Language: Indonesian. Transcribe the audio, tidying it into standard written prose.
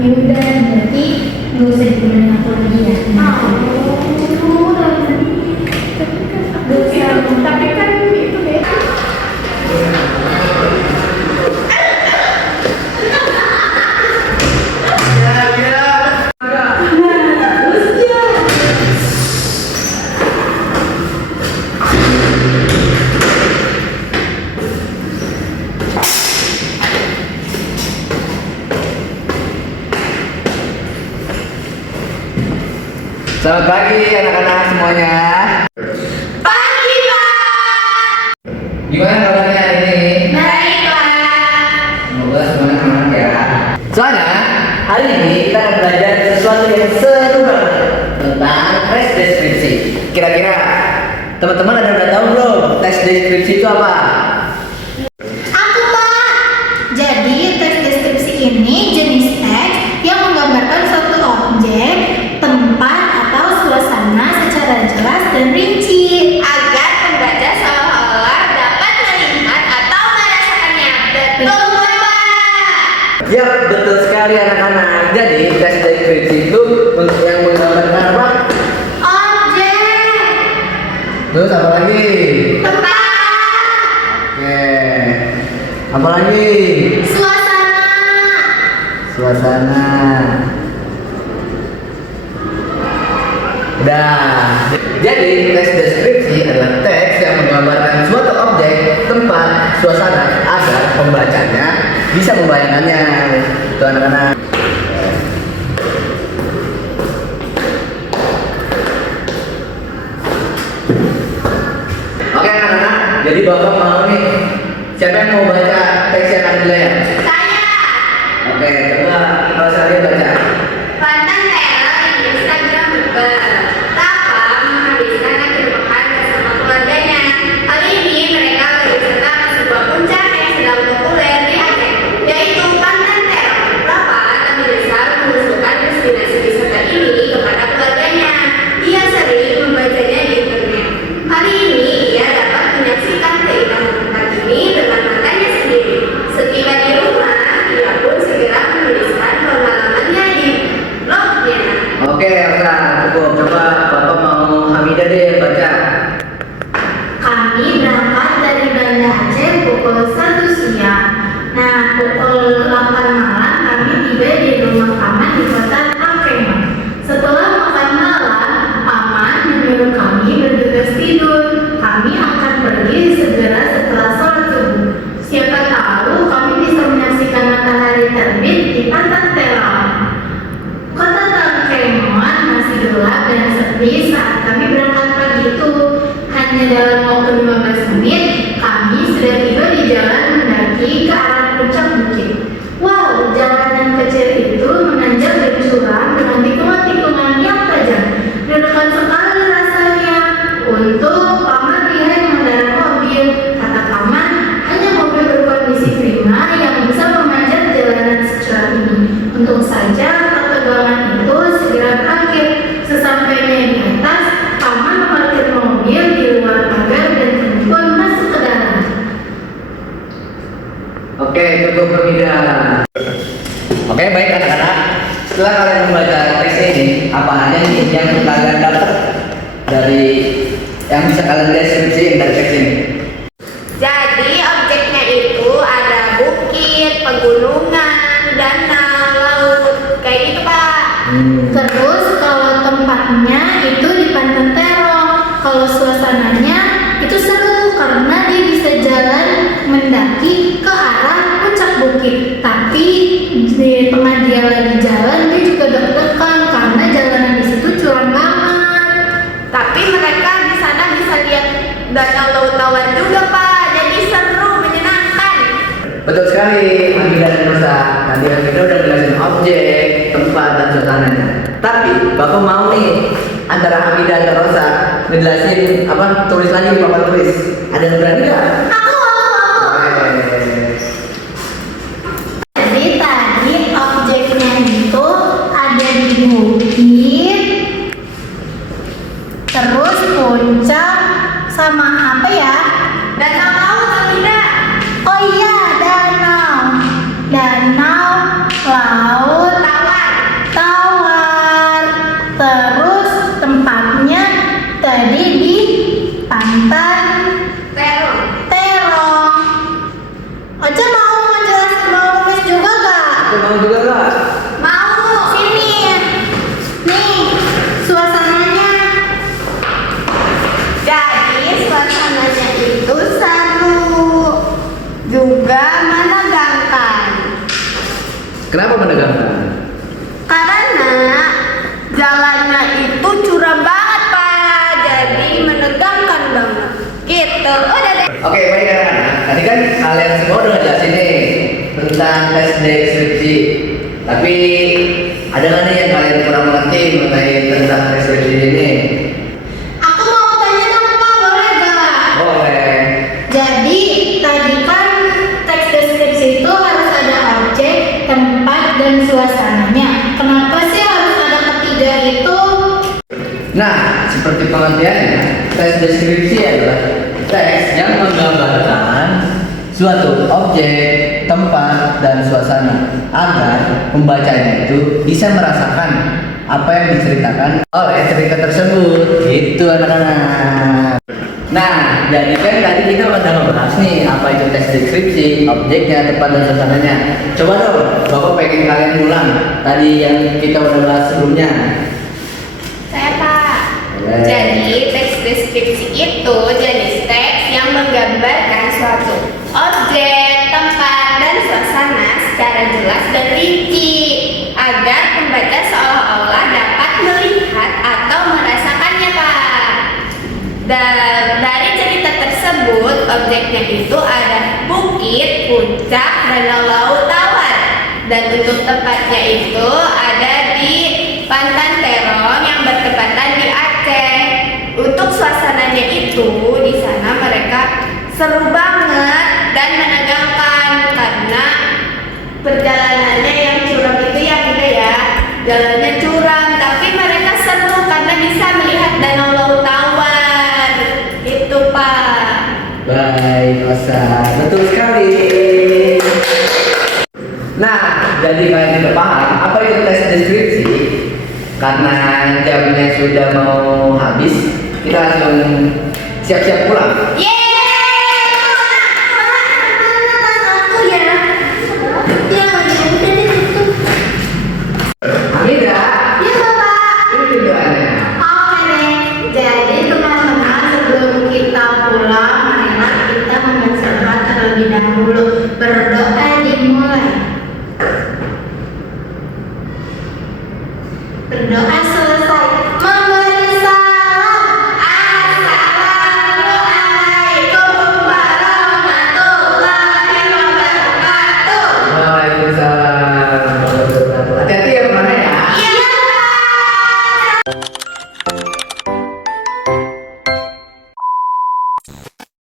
Ya udah, berarti nggak usah ditemenin aku lagi ya. Tapi kan itu beda. Selamat pagi anak-anak semuanya. Pagi, Pak. Gimana kabarnya hari ini? Baik, Pak. Semoga semuanya semangat ya. Soalnya hari ini kita akan belajar sesuatu yang seru banget tentang tes deskripsi. Kira-kira teman-teman ada udah tahu belum tes deskripsi itu apa? Aku, Pak. Jadi, tes deskripsi ini jenis teks yang menggambarkan suatu objek, tempat, atau suasana secara jelas dan rinci Agar pembaca seolah-olah dapat melihat atau merasakannya. Betul, Pak. Ya betul sekali anak-anak. Jadi tes deskripsi itu untuk yang menggambarkan apa? objek, Terus apa lagi? tempat, Oke. Apa lagi? suasana. Suasana. Udah. Jadi tes deskripsi adalah teks yang menggambarkan suatu objek, tempat, suasana agar pembacanya bisa membayangkannya. Itu anak-anak. Oke anak-anak, jadi bapak mau nih. Siapa yang mau baca teks yang akan dilihat? Saya Oke, coba kalau saya baca. Pantan Tera di Instagram berbar. Tapa menghabiskan akhir pekan bersama keluarganya. Kali ini mereka berwisata ke sebuah puncak yang sedang populer di Aceh, yaitu Pantan Tera. Tapa lebih besar mengusulkan destinasi wisata ini kepada keluarganya. Ia sering membacanya di internet. Hari ini ia dapat menyaksikan keindahan tempat ini dengan matanya sendiri. Setiba di rumah, ia pun segera menuliskan pengalamannya di blognya. Oke, Elsa, cukup. Coba bapak mau Hamidah deh baca. Kami berangkat dari Banda Aceh pukul 1 siang. Nah, pukul 8 malam kami tiba di rumah paman di kota Takemang. Setelah makan malam, paman menyuruh kami bergegas tidur. Kami akan pergi segera setelah sholat subuh. Siapa tahu kami bisa menyaksikan matahari terbit di Pantai Telang. Kota Takemang masih gelap dan sepi saat kami berangkat pagi itu. Hanya dalam waktu 15 menit, kami sudah tiba di jalan mendaki ke arah puncak bukit. Wow, jalanan kecil itu menanjak dan curam dengan tikungan-tikungan yang tajam. Deg-degan sekali rasanya. Untuk paman dia yang mengendarai mobil. Kata paman, hanya mobil berkondisi prima yang bisa memanjat jalanan securam ini. Untung saja ketegangan itu segera berakhir. Sesampainya di atas, paman memarkir mobil di luar pagar dan kami pun masuk ke dalam. Oke, cukup Hamidah. Oke, baik anak-anak. Setelah kalian membaca teks ini, apa aja nih yang kalian dapat dari yang bisa kalian deskripsiin dari teks ini? Jadi objeknya itu ada bukit, pegunungan, danau, laut, kayak gitu Pak. Terus kalau tempatnya itu di Pantai Terong. Kalau suasananya itu seru karena dia bisa jalan mendaki ke arah puncak bukit. Tapi di tengah dia lagi jalan dia juga deg-degan karena jalanan di situ curam banget. Tapi mereka di sana bisa lihat danau laut-lautan juga Pak. Jadi seru, menyenangkan. Betul sekali, Hamidah dan Rosa. Tadi Hamidah udah jelasin objek, tempat, dan suasananya. Tapi bapak mau nih antara Hamidah dan Rosa ngejelasin apa tulis lagi bapak tulis. Ada yang berani nggak? Aku. Jadi tadi objeknya itu ada di bukit, terus puncak, sama apa ya? Danau laut, tidak? Oh iya, danau, laut, Tawa Kenapa menegangkan? Karena jalannya itu curam banget Pak, jadi menegangkan banget. Gitu. Udah deh. Oke, baik anak-anak. Tadi kan kalian semua udah ngejelasin nih tentang tes deskripsi. Tapi ada nggak nih yang kalian kurang mengerti mengenai tentang deskripsi ini? Aku mau tanya dong Pak, boleh gak? Boleh. Jadi tadi kan teks deskripsi itu harus ada objek, tempat, dan suasananya. Kenapa sih harus ada ketiga itu? Nah, seperti pengertiannya, tes deskripsi adalah teks yang menggambarkan suatu objek, tempat, dan suasana agar pembacanya itu bisa merasakan apa yang diceritakan oleh cerita tersebut. Gitu anak-anak. Nah, jadi kan tadi kita udah ngebahas nih apa itu tes deskripsi, objeknya, tempat, dan suasananya. Coba dong, Bapak pengen kalian ulang tadi yang kita udah bahas sebelumnya. Saya Pak. Boleh. Jadi teks deskripsi itu jenis teks yang menggambarkan suatu objek, tempat, dan suasana secara jelas dan rinci agar pembaca seolah-olah dapat melihat atau merasakannya Pak. Dan dari cerita tersebut objeknya itu ada bukit, puncak, danau laut tawar. Dan untuk tempatnya itu ada di Pantan Terong yang bertepatan di Aceh. Untuk suasananya itu di sana mereka seru banget dan menegangkan karena perjalanannya yang curam itu ya gitu ya. Jalannya curam tapi mereka seru karena bisa melihat danau laut tawar. Itu Pak. Baik, Osa. Betul sekali. Nah, jadi kalian sudah paham apa itu tes deskripsi? Karena jamnya sudah mau habis, kita langsung siap-siap pulang. Yeay!